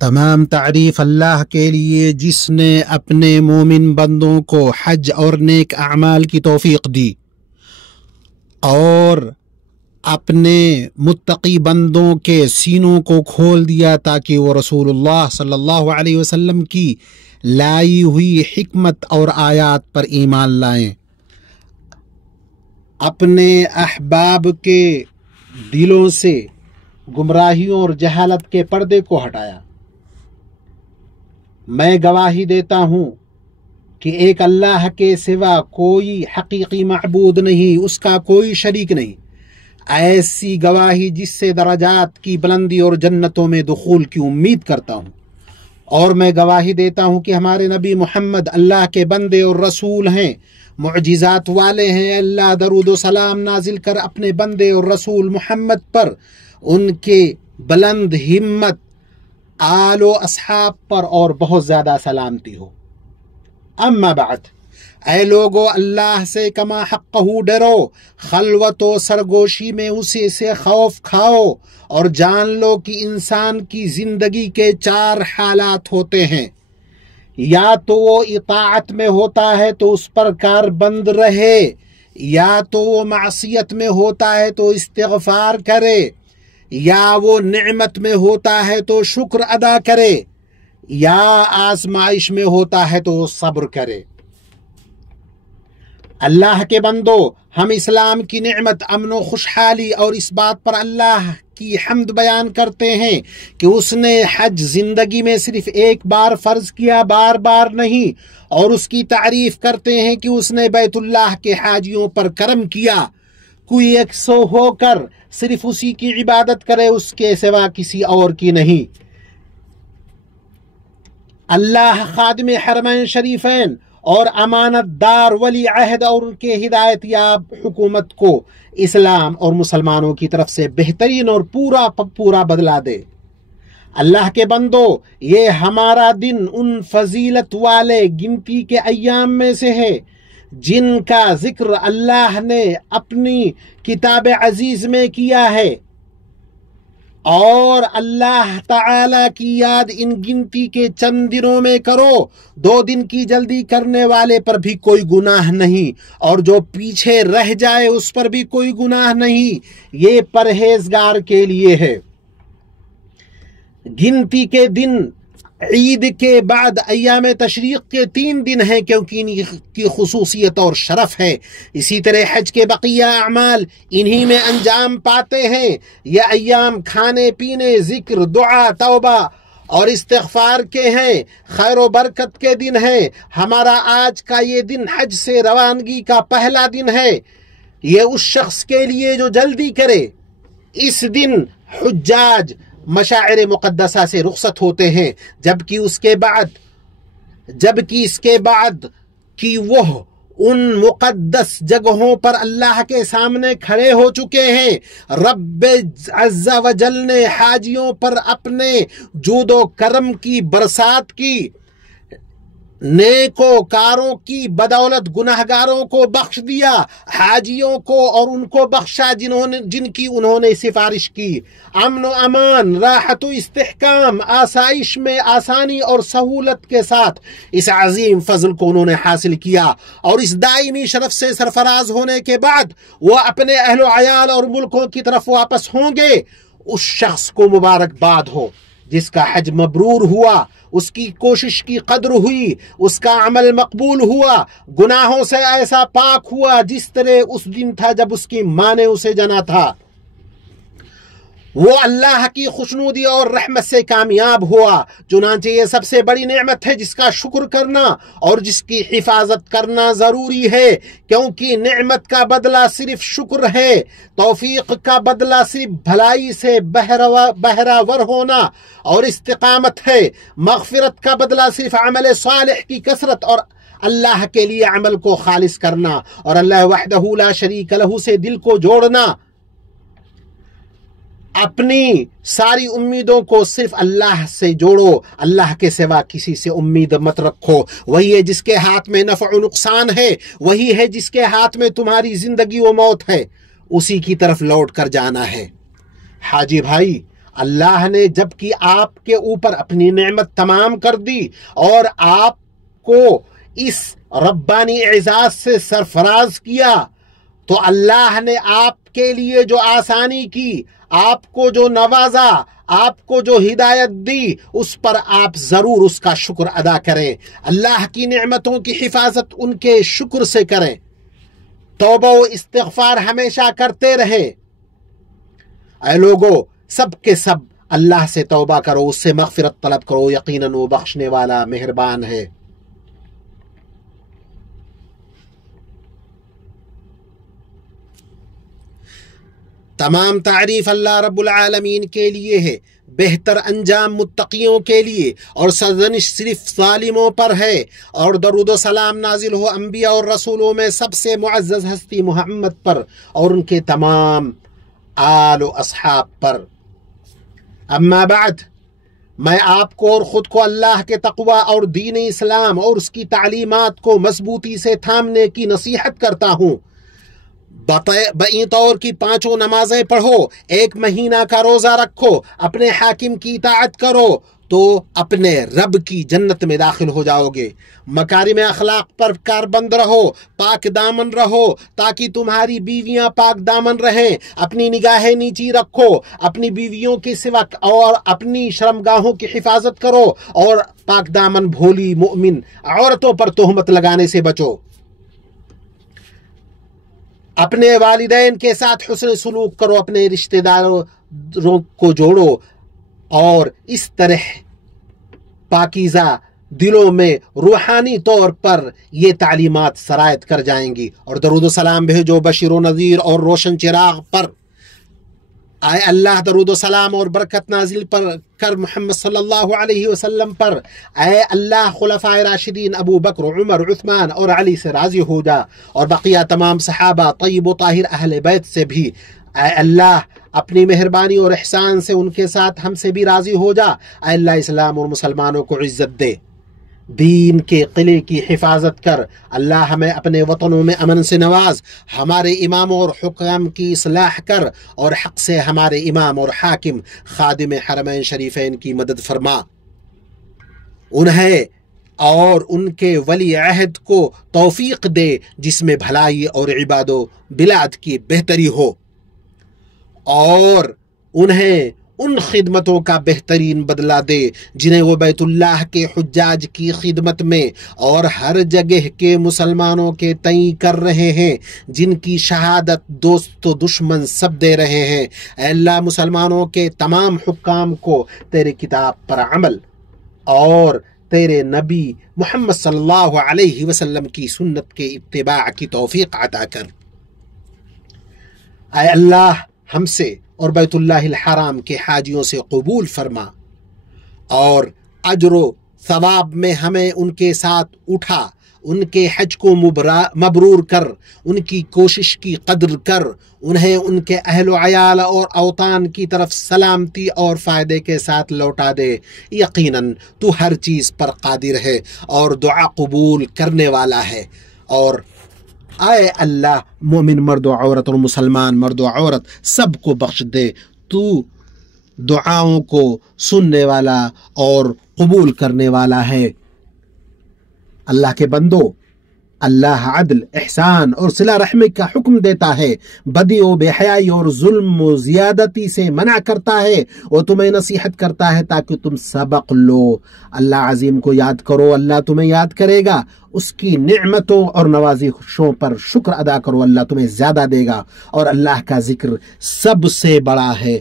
تمام تعریف اللہ کے لیے جس نے اپنے مومن بندوں کو حج اور نیک اعمال کی توفیق دی اور اپنے متقی بندوں کے سینوں کو کھول دیا تاکہ وہ رسول اللہ صلی اللہ علیہ وسلم کی لائی ہوئی حکمت اور آیات پر ایمان لائیں، اپنے احباب کے دلوں سے گمراہیوں اور جہالت کے پردے کو ہٹایا۔ میں گواہی دیتا ہوں کہ ایک اللہ کے سوا کوئی حقیقی معبود نہیں، اس کا کوئی شریک نہیں، ایسی گواہی جس سے درجات کی بلندی اور جنتوں میں دخول کی امید کرتا ہوں، اور میں گواہی دیتا ہوں کہ ہمارے نبی محمد اللہ کے بندے اور رسول ہیں، معجزات والے ہیں۔ اللہ درود و سلام نازل کر اپنے بندے اور رسول محمد پر، ان کے بلند ہمت آل و اصحاب پر اور بہت زیادہ سلامتی ہو۔ اما بعد، اے لوگو، اللہ سے کما حقہ ڈرو، خلوت و سرگوشی میں اسی سے خوف کھاؤ، اور جان لو کہ انسان کی زندگی کے 4 حالات ہوتے ہیں، یا تو وہ اطاعت میں ہوتا ہے تو اس پر کاربند رہے، یا تو وہ معصیت میں ہوتا ہے تو استغفار کرے، یا وہ نعمت میں ہوتا ہے تو شکر ادا کرے، یا آزمائش میں ہوتا ہے تو صبر کرے۔ اللہ کے بندو، ہم اسلام کی نعمت، امن و خوشحالی اور اس بات پر اللہ کی حمد بیان کرتے ہیں کہ اس نے حج زندگی میں صرف ایک بار فرض کیا، بار بار نہیں، اور اس کی تعریف کرتے ہیں کہ اس نے بیت اللہ کے حاجیوں پر کرم کیا، کوئی یکسو ہو کر صرف اسی کی عبادت کرے، اس کے سوا کسی اور کی نہیں۔ اللہ خادم حرمین شریفین اور امانت دار ولی عہد اور ان کے ہدایت یاب حکومت کو اسلام اور مسلمانوں کی طرف سے بہترین اور پورا بدلہ دے۔ اللہ کے بندو، یہ ہمارا دن ان فضیلت والے گنتی کے ایام میں سے ہے جن کا ذکر اللہ نے اپنی کتاب عزیز میں کیا ہے، اور اللہ تعالی کی یاد ان گنتی کے چند دنوں میں کرو۔ 2 دن کی جلدی کرنے والے پر بھی کوئی گناہ نہیں، اور جو پیچھے رہ جائے اس پر بھی کوئی گناہ نہیں، یہ پرہیزگار کے لیے ہے۔ گنتی کے دن عید کے بعد ایام تشریق کے 3 دن ہیں، کیونکہ ان کی خصوصیت اور شرف ہے۔ اسی طرح حج کے بقیہ اعمال انہی میں انجام پاتے ہیں۔ یہ ایام کھانے پینے، ذکر، دعا، توبہ اور استغفار کے ہیں، خیر و برکت کے دن ہیں۔ ہمارا آج کا یہ دن حج سے روانگی کا پہلا دن ہے۔ یہ اس شخص کے لیے جو جلدی کرے۔ اس دن حجاج مشاعر مقدسہ سے رخصت ہوتے ہیں، جبکہ اس کے بعد کہ وہ ان مقدس جگہوں پر اللہ کے سامنے کھڑے ہو چکے ہیں، رب عز و جل نے حاجیوں پر اپنے جود و کرم کی برسات کی، نیکوکاروں کی بدولت گناہگاروں کو بخش دیا، حاجیوں کو اور ان کو بخشا جن کی انہوں نے سفارش کی۔ امن و امان، راحت و استحکام، آسائش میں آسانی اور سہولت کے ساتھ اس عظیم فضل کو انہوں نے حاصل کیا، اور اس دائمی شرف سے سرفراز ہونے کے بعد وہ اپنے اہل و عیال اور ملکوں کی طرف واپس ہوں گے۔ اس شخص کو مبارکباد ہو جس کا حج مبرور ہوا، اس کی کوشش کی قدر ہوئی، اس کا عمل مقبول ہوا، گناہوں سے ایسا پاک ہوا جس طرح اس دن تھا جب اس کی ماں نے اسے جنا تھا۔ وہ اللہ کی خوشنودی اور رحمت سے کامیاب ہوا۔ چنانچہ یہ سب سے بڑی نعمت ہے جس کا شکر کرنا اور جس کی حفاظت کرنا ضروری ہے، کیونکہ نعمت کا بدلہ صرف شکر ہے، توفیق کا بدلہ صرف بھلائی سے بہراور ہونا اور استقامت ہے، مغفرت کا بدلہ صرف عمل صالح کی کثرت اور اللہ کے لیے عمل کو خالص کرنا اور اللہ وحدہ لا شریک لہ سے دل کو جوڑنا۔ اپنی ساری امیدوں کو صرف اللہ سے جوڑو، اللہ کے سوا کسی سے امید مت رکھو۔ وہی ہے جس کے ہاتھ میں نفع و نقصان ہے، وہی ہے جس کے ہاتھ میں تمہاری زندگی و موت ہے، اسی کی طرف لوٹ کر جانا ہے۔ حاجی بھائی، اللہ نے جب کہ آپ کے اوپر اپنی نعمت تمام کر دی اور آپ کو اس ربانی اعزاز سے سرفراز کیا، تو اللہ نے آپ کے لیے جو آسانی کی، آپ کو جو نوازا، آپ کو جو ہدایت دی، اس پر آپ ضرور اس کا شکر ادا کریں۔ اللہ کی نعمتوں کی حفاظت ان کے شکر سے کریں، توبہ و استغفار ہمیشہ کرتے رہیں۔ اے لوگو، سب کے سب اللہ سے توبہ کرو، اس سے مغفرت طلب کرو، یقیناً وہ بخشنے والا مہربان ہے۔ تمام تعریف اللہ رب العالمین کے لیے ہے، بہتر انجام متقیوں کے لیے، اور سرزنش صرف ظالموں پر ہے۔ اور درود و سلام نازل ہو انبیاء اور رسولوں میں سب سے معزز ہستی محمد پر اور ان کے تمام آل و اصحاب پر۔ اما بعد، میں آپ کو اور خود کو اللہ کے تقوی اور دین اسلام اور اس کی تعلیمات کو مضبوطی سے تھامنے کی نصیحت کرتا ہوں۔ بئیں طور کی 5 نمازیں پڑھو، 1 مہینہ کا روزہ رکھو، اپنے حاکم کی اطاعت کرو، تو اپنے رب کی جنت میں داخل ہو جاؤ گے۔ مکارم اخلاق پر کاربند رہو، پاک دامن رہو تاکہ تمہاری بیویاں پاک دامن رہیں۔ اپنی نگاہیں نیچی رکھو، اپنی بیویوں کے سوا اور اپنی شرمگاہوں کی حفاظت کرو، اور پاک دامن بھولی مومن عورتوں پر تہمت لگانے سے بچو۔ اپنے والدین کے ساتھ حسن سلوک کرو، اپنے رشتہ داروں کو جوڑو، اور اس طرح پاکیزہ دلوں میں روحانی طور پر یہ تعلیمات سرایت کر جائیں گی۔ اور درود و سلام بھیجو بشیر و نذیر اور روشن چراغ پر۔ آئے اللہ درود و سلام اور برکت نازل کر محمد صلی اللہ علیہ وسلم پر۔ اے اللہ خلفائے راشدین ابو بکر، عمر، عثمان اور علی سے راضی ہو جا، اور بقیہ تمام صحابہ طیب و طاہر اہل بیت سے بھی۔ اے اللہ اپنی مہربانی اور احسان سے ان کے ساتھ ہم سے بھی راضی ہو جا۔ اے اللہ اسلام اور مسلمانوں کو عزت دے، دین کے قلعے کی حفاظت کر۔ اللہ ہمیں اپنے وطنوں میں امن سے نواز، ہمارے اماموں اور حکام کی اصلاح کر، اور حق سے ہمارے امام اور حاکم خادم حرمین شریفین کی مدد فرما۔ انہیں اور ان کے ولی عہد کو توفیق دے جس میں بھلائی اور عباد و بلاد کی بہتری ہو، اور انہیں ان خدمتوں کا بہترین بدلہ دے جنہیں وہ بیت اللہ کے حجاج کی خدمت میں اور ہر جگہ کے مسلمانوں کے تئیں کر رہے ہیں، جن کی شہادت دوست و دشمن سب دے رہے ہیں۔ اے اللہ مسلمانوں کے تمام حکام کو تیرے کتاب پر عمل اور تیرے نبی محمد صلی اللہ علیہ وسلم کی سنت کے اتباع کی توفیق عطا کر۔ اے اللہ ہم سے اور بیت اللہ الحرام کے حاجیوں سے قبول فرما، اور اجر و ثواب میں ہمیں ان کے ساتھ اٹھا، ان کے حج کو مبرور کر، ان کی کوشش کی قدر کر، انہیں ان کے اہل و عیال اور اوطان کی طرف سلامتی اور فائدے کے ساتھ لوٹا دے۔ یقیناً تو ہر چیز پر قادر ہے اور دعا قبول کرنے والا ہے۔ اور اے اللہ مومن مرد و عورت اور مسلمان مرد و عورت سب کو بخش دے، تو دعاؤں کو سننے والا اور قبول کرنے والا ہے۔ اللہ کے بندو، اللہ عدل، احسان اور صلہ رحمی کا حکم دیتا ہے، بدی و بے حیائی اور ظلم و زیادتی سے منع کرتا ہے، اور تمہیں نصیحت کرتا ہے تاکہ تم سبق لو۔ اللہ عظیم کو یاد کرو، اللہ تمہیں یاد کرے گا۔ اس کی نعمتوں اور نوازشوں پر شکر ادا کرو، اللہ تمہیں زیادہ دے گا، اور اللہ کا ذکر سب سے بڑا ہے۔